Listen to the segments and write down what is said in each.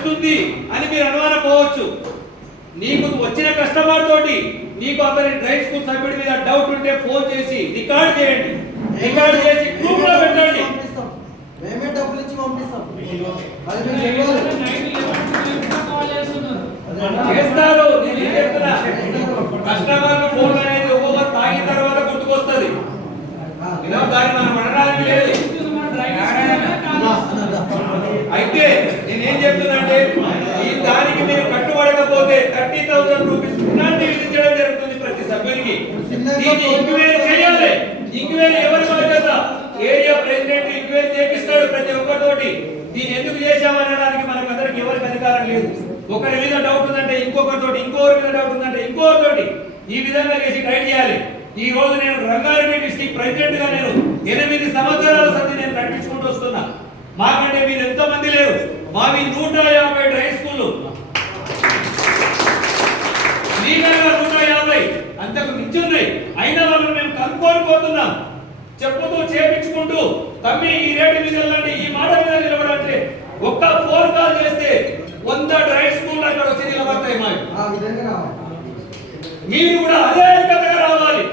వస్తుంది అని మీరు అనుమానపోవచ్చు. నీకు వచ్చిన కస్టమర్ తోటి నీకు అతని డ్రైవ్ స్కూల్ సభ్యుడి మీద డౌట్ ఉంటే ఫోన్ చేసి రికార్డ్ చేయండి. రికార్డ్ చేసి గ్రూప్ లో పెట్టండి. మేమే డబ్బులు ఇచ్చి పంపిస్తాం. చేస్తారు. నేను ఏం చెప్తున్నా, కస్టమర్ ఫోన్ అనేది ఒక్కొక్కరు తాగిన తర్వాత గుర్తుకొస్తుంది. దాన్ని మనం అనడానికి లేదు. అయితే నేనేం చెప్తున్నా, ఈ దానికి మీరు కట్టుబడకపోతే 30,000 రూపీస్ పెనాల్టీ విధించడం జరుగుతుంది ప్రతి సభ్యునికి. దీన్ని ఎంక్వైరీ చేయాలి. ఎంక్వైరీ ఎవరి బాధ్యత? ఏరియా ప్రెసిడెంట్ ఎంక్వైరీ చేపిస్తాడు ప్రతి ఒక్కరితోటి. దీన్ని ఎందుకు చేశామనడానికి మనకందరికి ఎవరికి అధికారం లేదు. ఒకరి మీద డౌట్ ఉందంటే ఇంకొకరితోటి, ఇంకొకరి మీద డౌట్ ఉందంటే ఇంకొకరితోటి, ఈ విధంగా చేసి గైడ్ చేయాలి. ఈ రోజు నేను రంగారెడ్డి డిస్ట్రిక్ట్ ప్రెసిడెంట్ గా నేను 8 సంవత్సరాల సంది నేను నడిపించుకుంటూ వస్తున్నా. మాకంటే మీరు ఎంతో మంది లేరు. మావి 150 డ్రైవ్ స్కూళ్ళు, లీగల్గా 150 అంతకు మించి ఉన్నాయి. అయినా వాళ్ళని మేము కనుక్కొని పోతున్నాం. చెప్పుతూ చేపించుకుంటూ తమ్మి ఈ రేటు మీద వెళ్ళండి, ఈ మాట మీద నిలబడంటే ఒక్క ఫోన్ కాల్ చేస్తే 100 డ్రైవ్ స్కూల్ అక్కడ వచ్చి నిలబడతాయి. మీరు కూడా అదే ఐక్యతగా రావాలి.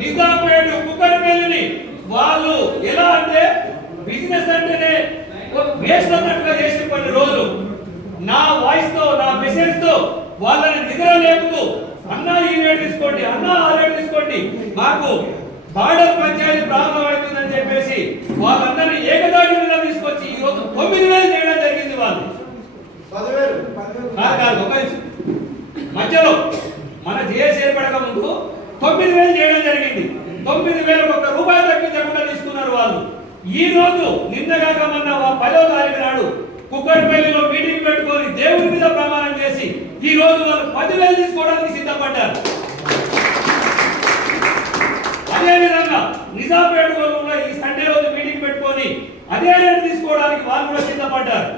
నిజాంపేట కుక్కడిపల్లిని వాళ్ళు ఎలా అంటే బిజినెస్ అంటేనే వేస్ట్ అన్నట్టుగా చేసిన కొన్ని రోజులు నా వాయిస్ తో, నా మెసేజ్ తో వాళ్ళని నిద్ర లేపుతూ అన్న ఈ రేట్ తీసుకోండి, అన్న ఆ రేట్ తీసుకోండి, మాకు బార్డర్ పంచాయతీ ప్రాబ్లం అవుతుందని చెప్పేసి వాళ్ళందరినీ ఏకదాటి మీద తీసుకొచ్చి ఈ రోజు 9,000 చేయడం జరిగింది. వాళ్ళు 10,000 మధ్యలో మన జిఎస్ ఏర్పడక ముందు 9,000 చేయడం జరిగింది. 9,000 ఒక్క రూపాయి తగ్గించకుండా తీసుకున్నారు వాళ్ళు. ఈ రోజు నిన్నగాక మొన్న 10వ తారీఖు నాడు కుక్కడిపల్లిలో మీటింగ్ పెట్టుకొని దేవుడి మీద ప్రమాణం చేసి ఈ రోజు వాళ్ళు 10,000 తీసుకోవడానికి సిద్ధపడ్డారు. అదే విధంగా నిజాంపేట వాళ్ళు కూడా ఈ సండే రోజు మీటింగ్ పెట్టుకొని అదే రేటు తీసుకోవడానికి వాళ్ళు కూడా సిద్ధపడ్డారు.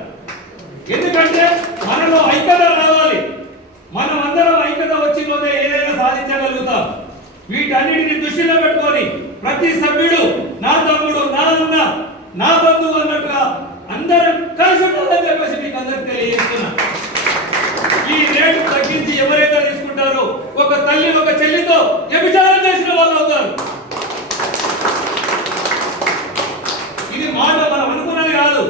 ఎందుకంటే మనలో ఐక్యత రావాలి. మనం అందరం ఐక్యత వచ్చిపోతే ఏదైనా సాధించగలుగుతాం. వీటన్నిటిని దృష్టిలో పెట్టుకొని ప్రతి సభ్యుడు నా తమ్ముడు, నా అన్న, నా బంధువు అన్నట్టుగా అందరం కలిసి ఉండాలని చెప్పేసి మీకు అందరికి తెలియజేస్తున్నా. ఈ రేటు తగ్గించి ఎవరైతే తీసుకుంటారో ఒక తల్లి ఒక చెల్లితో వ్యభిచారం చేసిన వాళ్ళు అవుతారు. ఇది మాట మనం అనుకున్నది కాదు.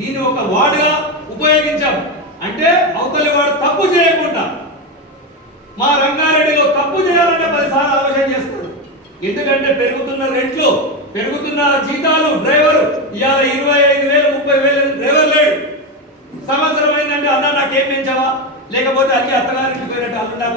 దీన్ని ఒక వాడుగా ఉపయోగించాం అంటే అవతలి వాడు తప్పు చేయకుండా. మా రంగారెడ్డిలో తప్పు చేయాలంటే 10 సార్లు ఆలోచన చేస్తారు. ఎందుకంటే పెరుగుతున్న రేట్లు, పెరుగుతున్న జీతాలు, డ్రైవర్ ఇవాళ 25,000 30,000 డ్రైవర్ లేడు. సంవత్సరం అయిందంటే అన్న నాకేం పెంచావా, లేకపోతే అన్ని అత్తగారికి పోయినట్టు అల్లుండా